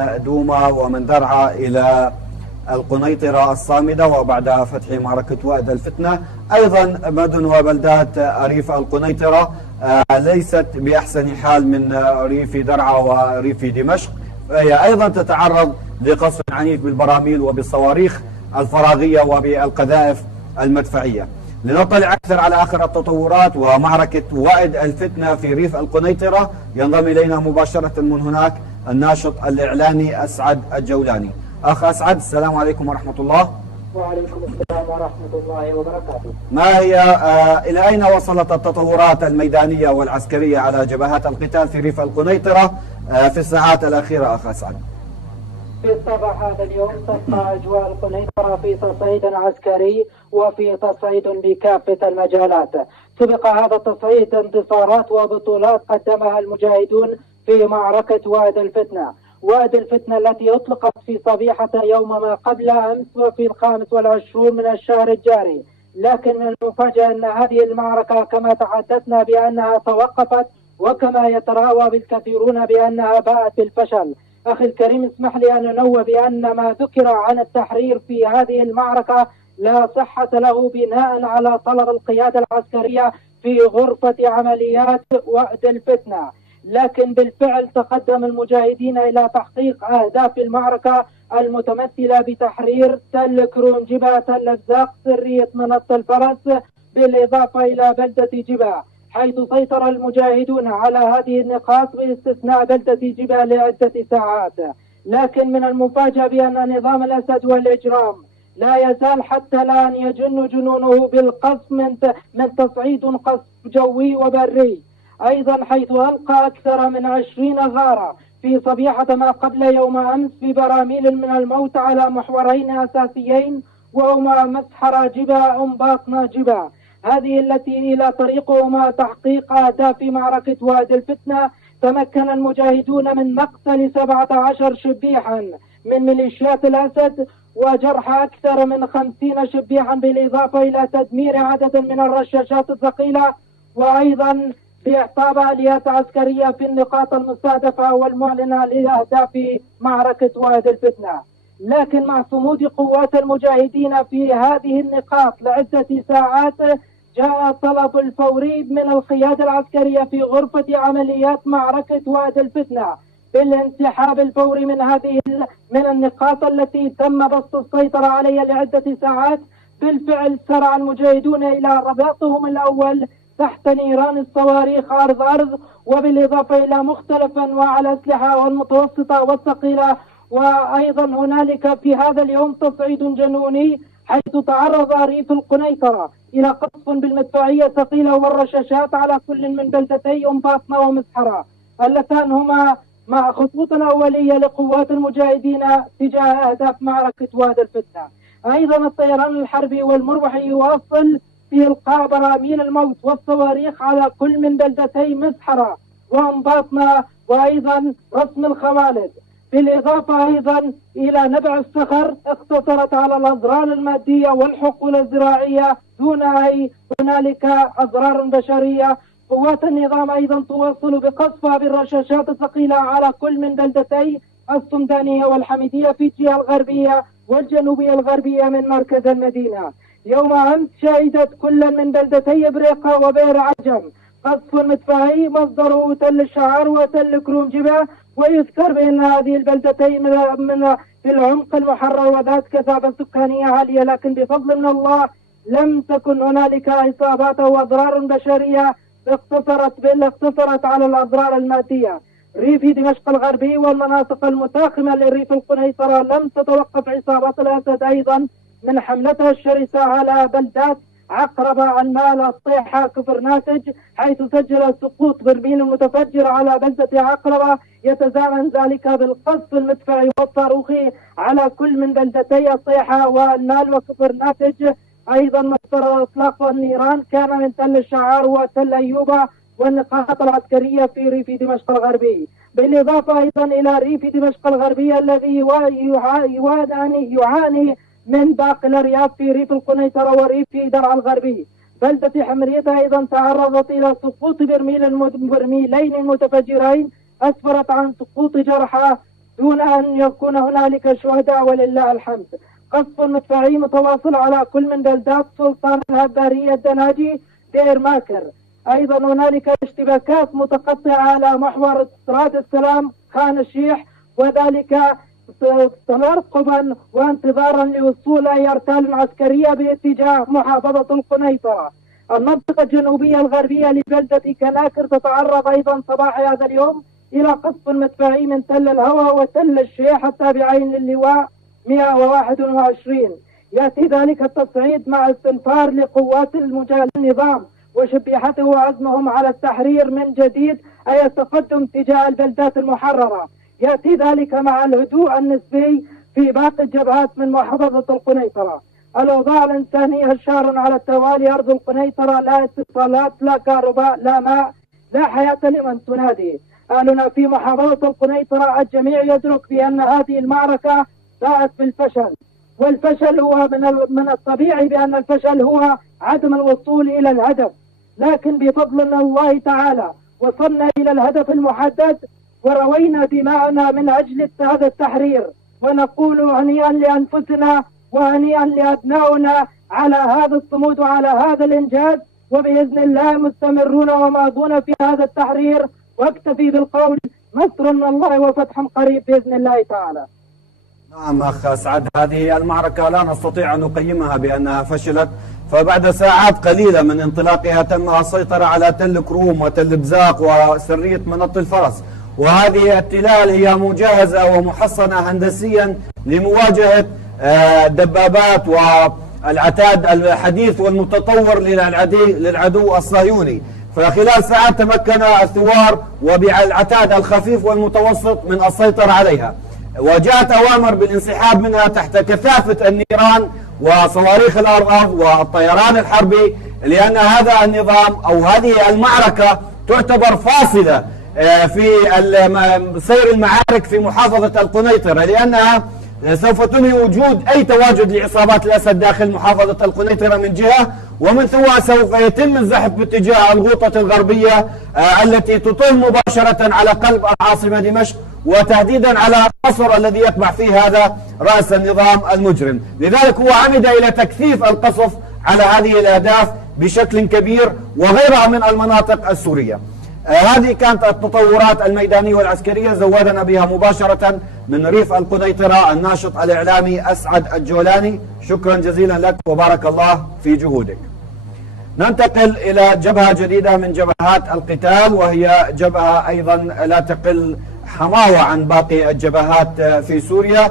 دوما ومن درعا إلى القنيطرة الصامدة وبعدها فتح معركة وادي الفتنة. أيضا مدن وبلدات ريف القنيطرة ليست بأحسن حال من ريف درعا وريف دمشق، فهي أيضا تتعرض لقصف عنيف بالبراميل وبالصواريخ الفراغية وبالقذائف المدفعية. لنطلع أكثر على آخر التطورات ومعركة وادي الفتنة في ريف القنيطرة ينضم إلينا مباشرة من هناك الناشط الإعلامي أسعد الجولاني. أخ أسعد، السلام عليكم ورحمة الله. وعليكم السلام ورحمة الله وبركاته. ما هي إلى أين وصلت التطورات الميدانية والعسكرية على جبهات القتال في ريف القنيطرة في الساعات الأخيرة أخ أسعد؟ في صباح هذا اليوم تبقى أجواء القنيطرة في تصعيد عسكري وفي تصعيد بكافة المجالات. سبق هذا التصعيد انتصارات وبطولات قدمها المجاهدون في معركة وادي الفتنة. وادي الفتنة التي أطلقت في صبيحة يوم ما قبل أمس وفي 25 من الشهر الجاري، لكن المفاجأة أن هذه المعركة كما تحدثنا بأنها توقفت، وكما يتراوى بالكثيرون بأنها باءت بالفشل. أخي الكريم، اسمح لي أن أنوه بأن ما ذكر عن التحرير في هذه المعركة لا صحة له بناء على طلب القيادة العسكرية في غرفة عمليات وادي الفتنة، لكن بالفعل تقدم المجاهدين إلى تحقيق أهداف المعركة المتمثلة بتحرير تل كرونجبا، تل أبزاق، سرية منطقة الفرس، بالإضافة إلى بلدة جبا، حيث سيطر المجاهدون على هذه النقاط باستثناء بلدة جبا لعدة ساعات. لكن من المفاجأة بأن نظام الأسد والإجرام لا يزال حتى الآن يجن جنونه بالقصف من تصعيد قصف جوي وبري، أيضا حيث ألقى أكثر من 20 غارة في صبيحة ما قبل يوم أمس ببراميل من الموت على محورين أساسيين، وهما مسحرة جبا أنباطنا جبا، هذه التي إلى طريقهما تحقيق أهداف معركة وادي الفتنة. تمكن المجاهدون من مقتل 17 شبيحا من ميليشيات الأسد وجرح أكثر من 50 شبيحا، بالإضافة إلى تدمير عدد من الرشاشات الثقيلة، وأيضا بإعطاب آليات عسكرية في النقاط المستهدفة والمعلنة لأهداف معركة وادي الفتنة. لكن مع صمود قوات المجاهدين في هذه النقاط لعدة ساعات جاء الطلب الفوري من القيادة العسكرية في غرفة عمليات معركة وادي الفتنة بالانسحاب الفوري من النقاط التي تم بسط السيطرة عليها لعدة ساعات. بالفعل سرع المجاهدون إلى رباطهم الأول تحت نيران الصواريخ أرض، وبالإضافة إلى مختلف أنواع الأسلحة والمتوسطة والثقيلة. وأيضا هنالك في هذا اليوم تصعيد جنوني، حيث تعرض ريف القنيطرة إلى قصف بالمدفعية ثقيلة والرشاشات على كل من بلدتي أنباطنا ومسحرة، اللتان هما مع خطوط أولية لقوات المجاهدين تجاه أهداف معركة وادي الفتنة. أيضا الطيران الحربي والمروح يواصل في إلقاء براميل الموت والصواريخ على كل من بلدتي مسحرة وأنباطنا، وأيضا رسم الخوالد، بالإضافة أيضا إلى نبع الصخر. اقتصرت على الأضرار المادية والحقول الزراعية دون أي هنالك أضرار بشرية. قوات النظام أيضا تواصل بقصفها بالرشاشات الثقيلة على كل من بلدتي السمدانية والحميدية في الجهة الغربية والجنوبية الغربية من مركز المدينة. يوم أمس شهدت كل من بلدتي بريقة وبئر عجم قصف مدفعي مصدره تل الشعار وتل كرونجبا، ويذكر بأن هذه البلدتين من في العمق المحرر وذات كثافة سكانية عالية، لكن بفضل من الله لم تكن هنالك إصابات أو أضرار بشرية، اقتصرت على الأضرار المادية. ريف دمشق الغربي والمناطق المتاخمة لريف القنيطرة لم تتوقف عصابات الأسد أيضا من حملتها الشرسة على بلدات عقربة، عمال، الطيحة، كفر ناتج، حيث سجل سقوط برميل متفجر على بلدة عقربة يتزامن ذلك بالقصف المدفعي والصاروخي على كل من بلدتي الطيحة والمال وكفر ناتج. أيضا مصدر إطلاق النيران كان من تل الشعار وتل أيوبة والنقاط العسكرية في ريف دمشق الغربي، بالإضافة أيضا إلى ريف دمشق الغربي الذي يعاني من باقي الأرياف في ريف القنيطرة وريف درعا الغربي. بلدة حمرية أيضا تعرضت إلى سقوط برميلين متفجرين أسفرت عن سقوط جرحى دون أن يكون هنالك شهداء، ولله الحمد. قصف مدفعي متواصل على كل من بلدات سلطان الهبارية الدناجي دير ماكر. أيضا هنالك اشتباكات متقطعة على محور استراد السلام خان الشيح، وذلك ترقبا وانتظارا لوصول أي أرتال عسكرية باتجاه محافظة القنيطرة. المنطقة الجنوبية الغربية لبلدة كناكر تتعرض أيضا صباح هذا اليوم إلى قصف مدفعي من تل الهوى وتل الشيح التابعين للواء 121. يأتي ذلك التصعيد مع استنفار لقوات النظام وشبيحته وعزمهم على التحرير من جديد، أي التقدم تجاه البلدات المحررة. يأتي ذلك مع الهدوء النسبي في باقي الجبهات من محافظة القنيطرة. الأوضاع الإنسانية هشار على التوالي. أرض القنيطرة لا اتصالات، لا كهرباء، لا ماء، لا حياة لمن تنادي. أهلنا في محافظة القنيطرة الجميع يدرك بأن هذه المعركة باءت بالفشل، والفشل هو من الطبيعي بأن الفشل هو عدم الوصول إلى الهدف، لكن بفضل الله تعالى وصلنا إلى الهدف المحدد وروينا دماءنا من أجل هذا التحرير، ونقول هنيئا لأنفسنا وهنيئا لأبنائنا على هذا الصمود وعلى هذا الإنجاز، وبإذن الله مستمرون وماضون في هذا التحرير. واكتفي بالقول نصر من الله وفتح قريب بإذن الله تعالى. نعم أخ أسعد، هذه المعركة لا نستطيع أن نقيمها بأنها فشلت، فبعد ساعات قليلة من انطلاقها تم السيطرة على تل كروم وتل بزاق وسرية منط الفرس، وهذه التلال هي مجهزة ومحصنة هندسيا لمواجهة دبابات والعتاد الحديث والمتطور للعدو الصهيوني. فخلال ساعات تمكن الثوار وبالعتاد الخفيف والمتوسط من السيطرة عليها، وجاءت أوامر بالانسحاب منها تحت كثافة النيران وصواريخ الأرغب والطيران الحربي، لأن هذا النظام أو هذه المعركة تعتبر فاصلة في سير المعارك في محافظة القنيطرة، لأنها سوف تنهي وجود أي تواجد لعصابات الأسد داخل محافظة القنيطرة من جهة، ومن ثم سوف يتم الزحف باتجاه الغوطة الغربية التي تطل مباشرة على قلب العاصمة دمشق، وتهديدا على القصر الذي يتبع فيه هذا رأس النظام المجرم. لذلك هو عمد إلى تكثيف القصف على هذه الأهداف بشكل كبير وغيرها من المناطق السورية. هذه كانت التطورات الميدانية والعسكرية، زودنا بها مباشرة من ريف القنيطرة الناشط الإعلامي أسعد الجولاني. شكرا جزيلا لك وبارك الله في جهودك. ننتقل إلى جبهة جديدة من جبهات القتال، وهي جبهة أيضا لا تقل حماوة عن باقي الجبهات في سوريا.